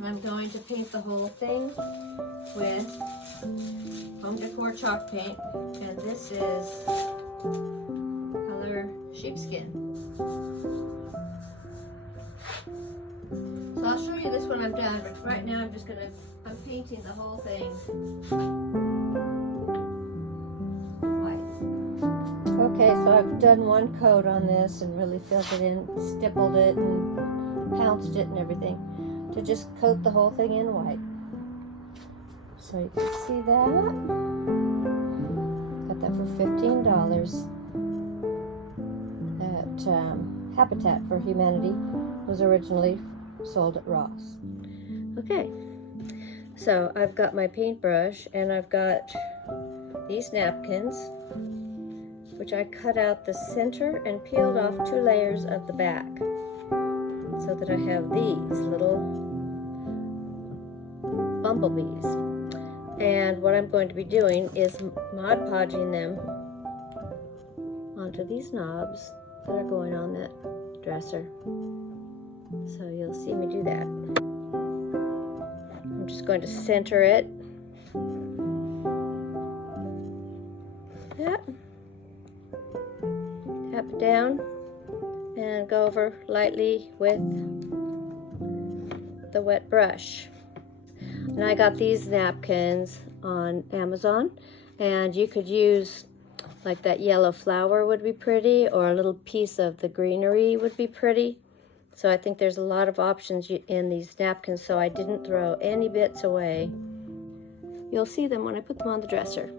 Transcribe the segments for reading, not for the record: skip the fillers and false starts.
I'm going to paint the whole thing with home decor chalk paint, and this is color sheepskin. So I'll show you this when I'm done, but right now I'm painting the whole thing white. Okay, so I've done one coat on this and really filled it in, stippled it and pounced it and everything to just coat the whole thing in white. So you can see that. Got that for $15 at Habitat for Humanity. It was originally sold at Ross. Okay, so I've got my paintbrush and I've got these napkins, which I cut out the center and peeled off 2 layers of the back, so that I have these little bumblebees. And what I'm going to be doing is Mod Podging them onto these knobs that are going on that dresser. So you'll see me do that. I'm just going to center it. Yeah. Tap it down and go over lightly with the wet brush. And I got these napkins on Amazon, and you could use like that yellow flower would be pretty, or a little piece of the greenery would be pretty. So I think there's a lot of options in these napkins, so I didn't throw any bits away. You'll see them when I put them on the dresser.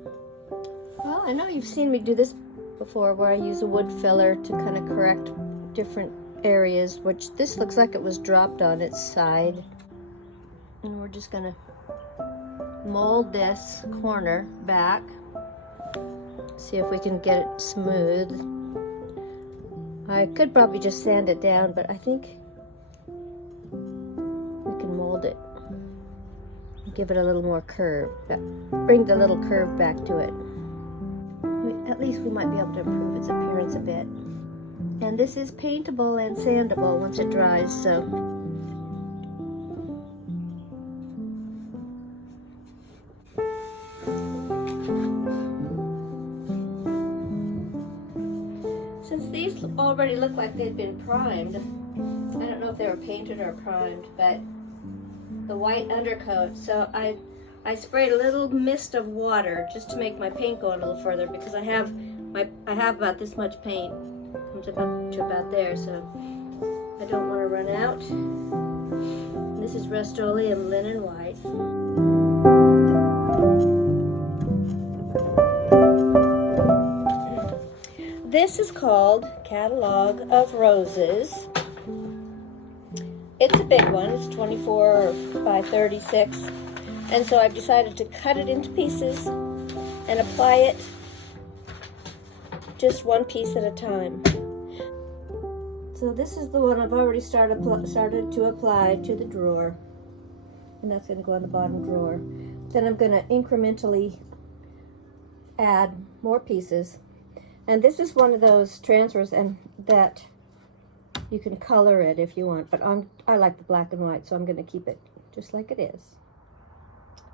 Well, I know you've seen me do this before, where I use a wood filler to kind of correct different areas, which this looks like it was dropped on its side. And we're just gonna mold this corner back, see if we can get it smooth. I could probably just sand it down, but I think we can mold it, give it a little more curve, bring the little curve back to it. At least we might be able to improve its appearance a bit. And this is paintable and sandable once it dries, so since these already look like they've been primed, I don't know if they were painted or primed, but the white undercoat, so I sprayed a little mist of water just to make my paint go a little further, because I have about this much paint, comes up to about there, so I don't want to run out. This is RUSTOLEUM Linen White. This is called Catalogue of Roses. It's a big one. It's 24 by 36. And so I've decided to cut it into pieces and apply it just one piece at a time. So this is the one I've already started to apply to the drawer. And that's going to go on the bottom drawer. Then I'm going to incrementally add more pieces. And this is one of those transfers and that you can color it if you want, but I like the black and white, so I'm going to keep it just like it is.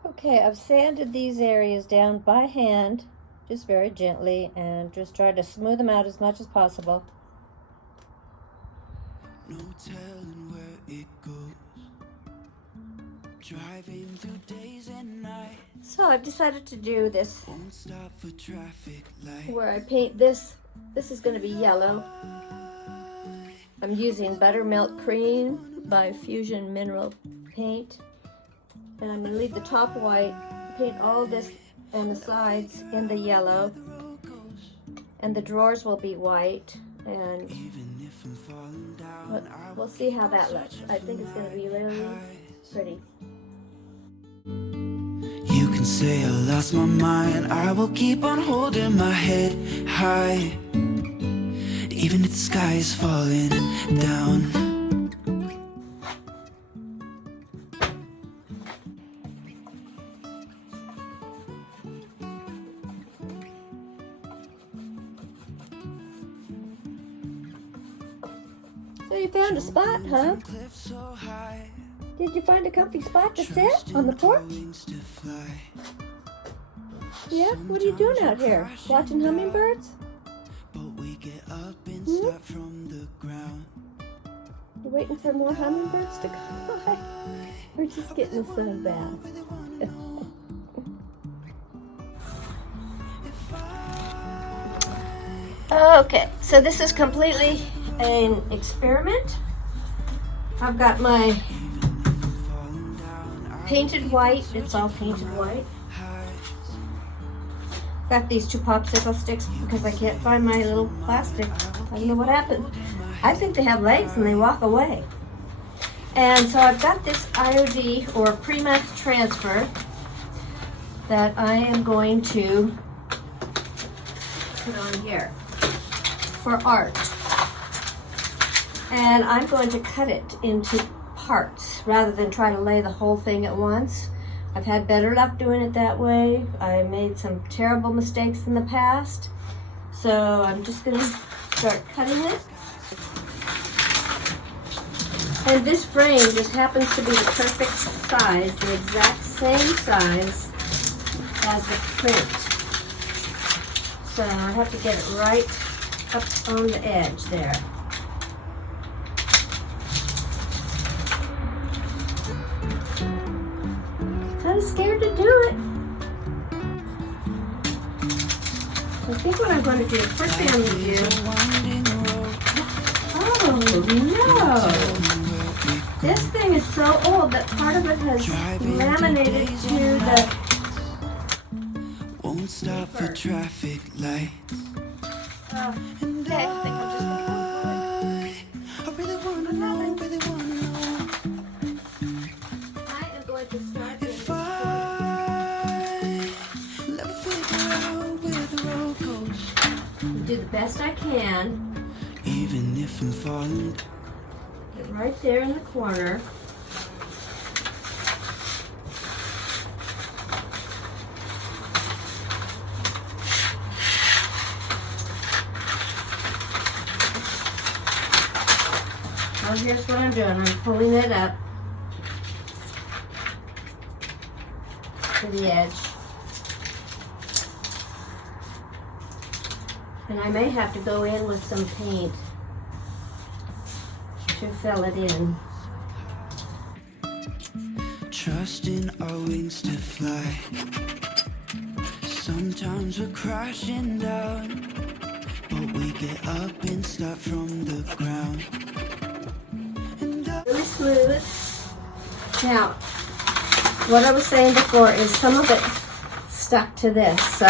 Okay, I've sanded these areas down by hand, just very gently, and just try to smooth them out as much as possible. No telling where it goes. Driving through days and nights. So I've decided to do this where I paint this. This is going to be yellow. I'm using Buttermilk Cream by Fusion Mineral Paint. And I'm going to leave the top white, paint all this and the sides in the yellow. And the drawers will be white. And we'll see how that looks. I think it's going to be really pretty. You can say I lost my mind, I will keep on holding my head high, even if the sky is falling down. So you found a spot, huh? Did you find a comfy spot to sit on the porch? Yeah? What are you doing out here? Watching hummingbirds? You waiting for more hummingbirds to come by? We're just getting the sun bath. Okay, so this is completely an experiment. I've got my painted white. It's all painted white. Got these 2 popsicle sticks because I can't find my little plastic. I don't know what happened. I think they have legs and they walk away. And so I've got this IOD or pre-math transfer that I am going to put on here for art. And I'm going to cut it into parts rather than try to lay the whole thing at once. I've had better luck doing it that way. I made some terrible mistakes in the past. So I'm just going to start cutting it. And this frame just happens to be the perfect size, the exact same size as the print. So I have to get it right up on the edge there. Kind of scared to do it. I think what I'm going to do, first thing I'm going to do, oh no! This thing is so old that part of it has laminated to the... Won't stop for traffic lights. Okay, I think I'll just I really wanna know, really wanna know. I am going to start If I never figure out where the road goes, do the best I can. even if I'm falling. Get right there in the corner. Now here's what I'm doing. I'm pulling it up to the edge. And I may have to go in with some paint to fill it in. Trusting our wings to fly. Sometimes we're crashing down, but we get up and start from the ground. Really smooth. Now, what I was saying before is some of it stuck to this, so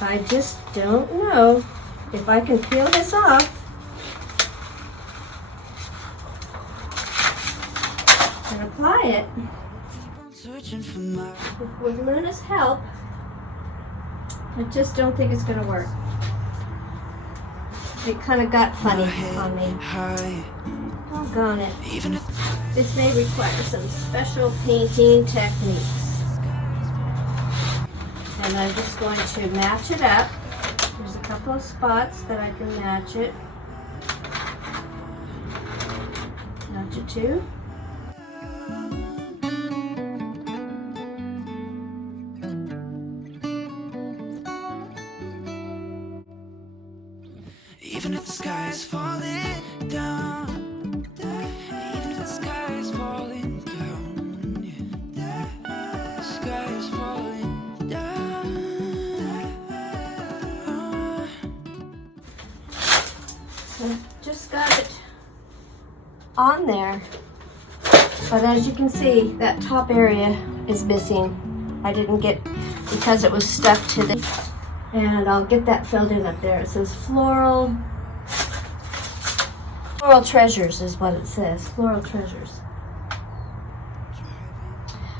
I just don't know if I can peel this off and apply it Searching for my with Luna's help. I just don't think it's going to work. It kind of got funny on me. high. Doggone it. Even if This may require some special painting techniques. And I'm just going to match it up. There's a couple of spots that I can match it. Match it to. even if the sky is falling down, even if the sky is falling down, yeah. The sky is falling down. So just got it on there. But as you can see, that top area is missing. I didn't get, because it was stuck to the, and I'll get that filled in up there. It says Floral Treasures is what it says, Floral Treasures.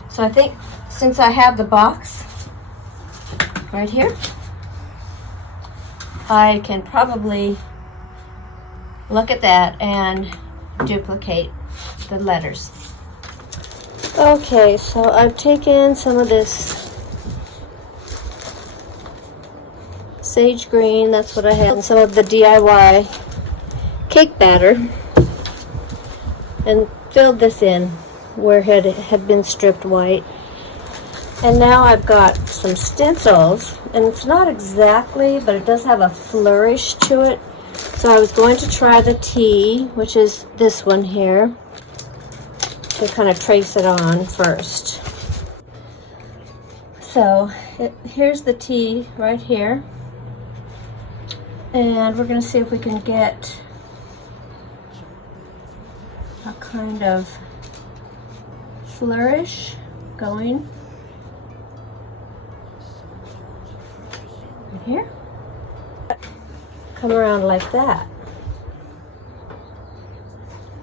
So I think since I have the box right here, I can probably look at that and duplicate the letters. Okay, so I've taken some of this sage green, that's what I had, and some of the DIY cake batter, and filled this in. where it had been stripped white. And now I've got some stencils, and it's not exactly, but it does have a flourish to it. So I was going to try the T, which is this one here, to kind of trace it on first. So here's the T right here, and we're going to see if we can get a kind of flourish going right here. Come around like that.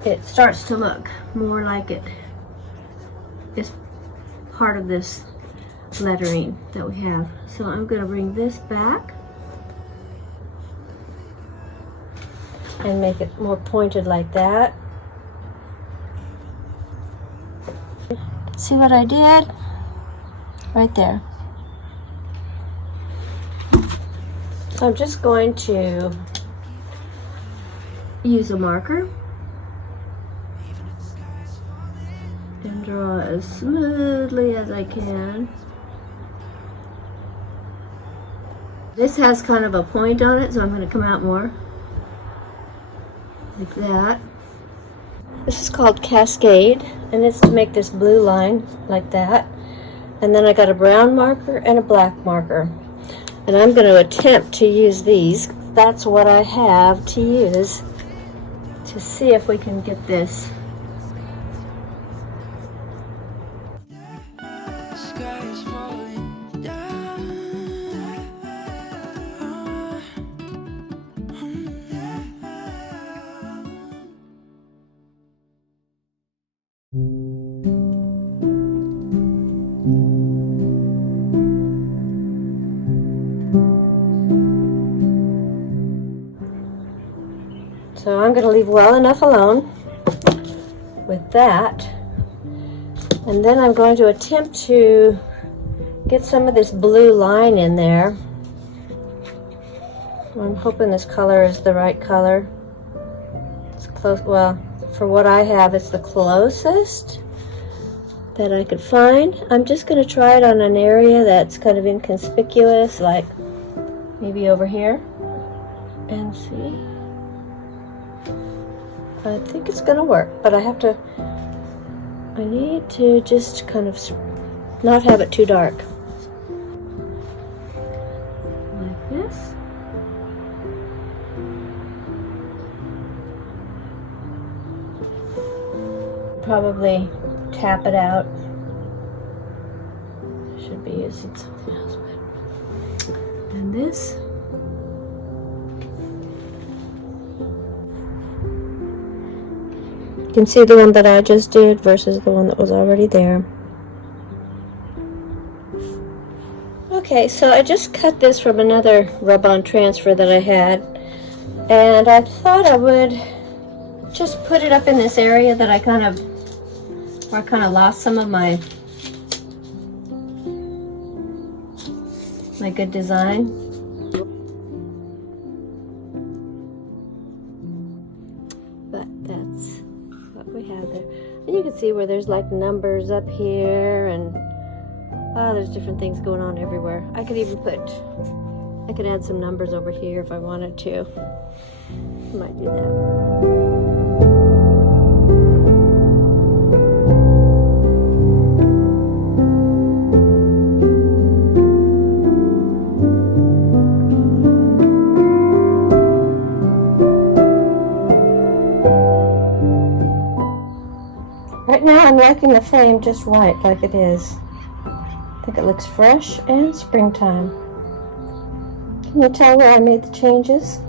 It starts to look more like it is part of this lettering that we have. So I'm going to bring this back and make it more pointed like that. See what I did? Right there. So I'm just going to use a marker and draw as smoothly as I can. This has kind of a point on it, so I'm going to come out more like that. This is called Cascade, and it's to make this blue line like that. And then I got a brown marker and a black marker. And I'm going to attempt to use these. That's what I have to use to see if we can get this. So I'm going to leave well enough alone with that, and then I'm going to attempt to get some of this blue line in there. I'm hoping this color is the right color. It's close. Well, for what I have, it's the closest that I could find. I'm just going to try it on an area that's kind of inconspicuous, like maybe over here, and see. I think it's going to work, but I need to just kind of not have it too dark. Like this. Probably tap it out. I should be using something else. And this. You can see the one that I just did versus the one that was already there. Okay, so I just cut this from another rub-on transfer that I had, and I thought I would just put it up in this area that I kind of lost some of my good design. But that's what we have there. And you can see where there's like numbers up here, and there's different things going on everywhere. I could add some numbers over here if I wanted to. I might do that. Right now I'm liking the frame just right, like it is. I think it looks fresh and springtime. Can you tell where I made the changes?